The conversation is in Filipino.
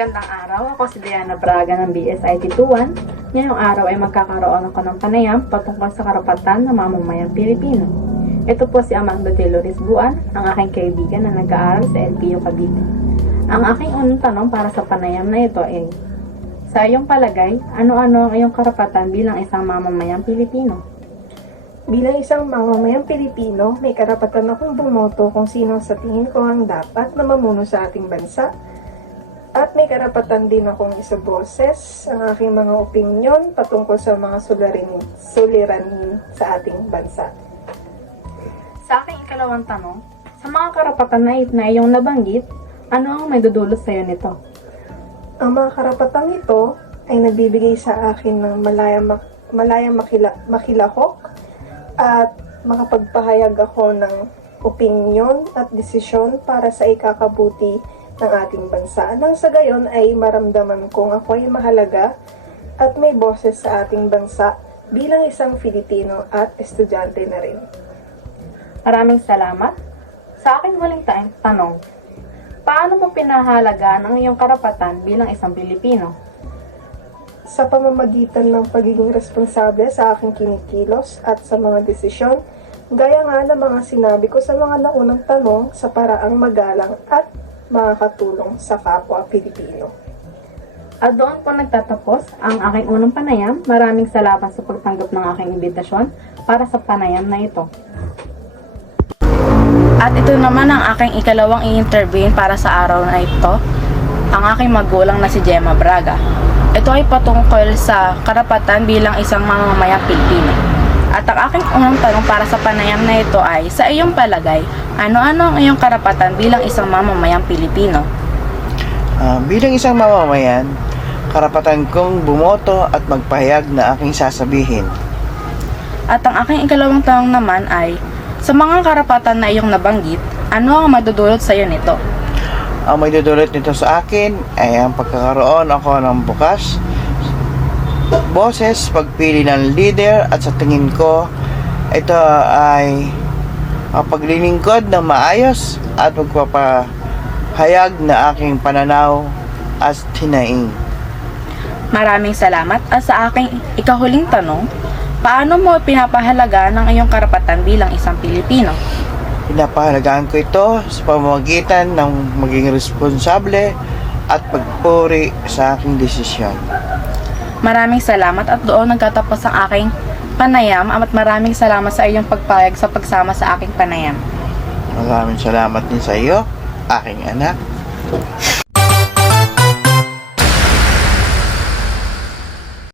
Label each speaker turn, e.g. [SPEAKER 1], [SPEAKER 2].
[SPEAKER 1] Magandang araw. Ako si Diana Braga ng BSIT 21. Ngayong araw ay magkakaroon ako ng panayam patungkol sa karapatan ng mamamayang Pilipino. Ito po si Amanda de Loris Buan, ang aking kaibigan na nag-aaral sa LPU Cavite. Ang aking unang tanong para sa panayam na ito ay, sa iyong palagay, ano-ano ang iyong karapatan bilang isang mamamayang Pilipino?
[SPEAKER 2] Bilang isang mamamayang Pilipino, may karapatan akong bumoto kung sino sa tingin ko ang dapat na mamuno sa ating bansa. At may karapatan din akong isaboses ang aking mga opinyon patungkol sa mga suliranin, suliranin sa ating bansa.
[SPEAKER 1] Sa aking ikalawang tanong, sa mga karapatan na, na iyong nabanggit, ano ang may dudulot sa iyo nito?
[SPEAKER 2] Ang mga karapatang ito ay nagbibigay sa akin ng malaya, mak- malaya makila, makilahok at makapagpahayag ako ng opinyon at desisyon para sa ikakabuti ng ating bansa. Nang sa gayon ay maramdaman kong ako ay mahalaga at may boses sa ating bansa bilang isang Filipino at estudyante na rin.
[SPEAKER 1] Maraming salamat. Sa aking huling ta- tanong, paano mo pinahalagaan ang iyong karapatan bilang isang Pilipino?
[SPEAKER 2] sa pamamagitan ng pagiging responsable sa aking kinikilos at sa mga desisyon, gaya nga ng mga sinabi ko sa mga naunang tanong sa paraang magalang at makakatulong sa kapwa Pilipino.
[SPEAKER 1] At doon po nagtatapos ang aking unang panayam. Maraming salamat sa pagtanggap ng aking imbitasyon para sa panayam na ito. At ito naman ang aking ikalawang i-intervene para sa araw na ito, ang aking magulang na si Gemma Braga. Ito ay patungkol sa karapatan bilang isang mamamayang Pilipino. At ang aking unang tanong para sa panayam na ito ay, sa iyong palagay, ano-ano ang iyong karapatan bilang isang mamamayang Pilipino?
[SPEAKER 3] Ah, bilang isang mamamayan, karapatan kong bumoto at magpahayag na aking sasabihin.
[SPEAKER 1] At ang aking ikalawang tanong naman ay, sa mga karapatan na iyong nabanggit, ano ang madudulot sa iyo nito?
[SPEAKER 3] Ang may dudulot nito sa akin ay ang pagkakaroon ako ng bukas, boses, pagpili ng leader at sa tingin ko, ito ay paglilingkod ng maayos at magpapahayag na aking pananaw at hinaing.
[SPEAKER 1] Maraming salamat at sa aking ikahuling tanong, paano mo pinapahalaga ng iyong karapatan bilang isang Pilipino?
[SPEAKER 3] Pinapahalagaan ko ito sa pamamagitan ng maging responsable at pagpuri sa aking desisyon.
[SPEAKER 1] Maraming salamat at doon nagtatapos ang aking panayam at maraming salamat sa iyong pagpayag sa pagsama sa aking panayam.
[SPEAKER 3] Maraming salamat din sa iyo, aking anak.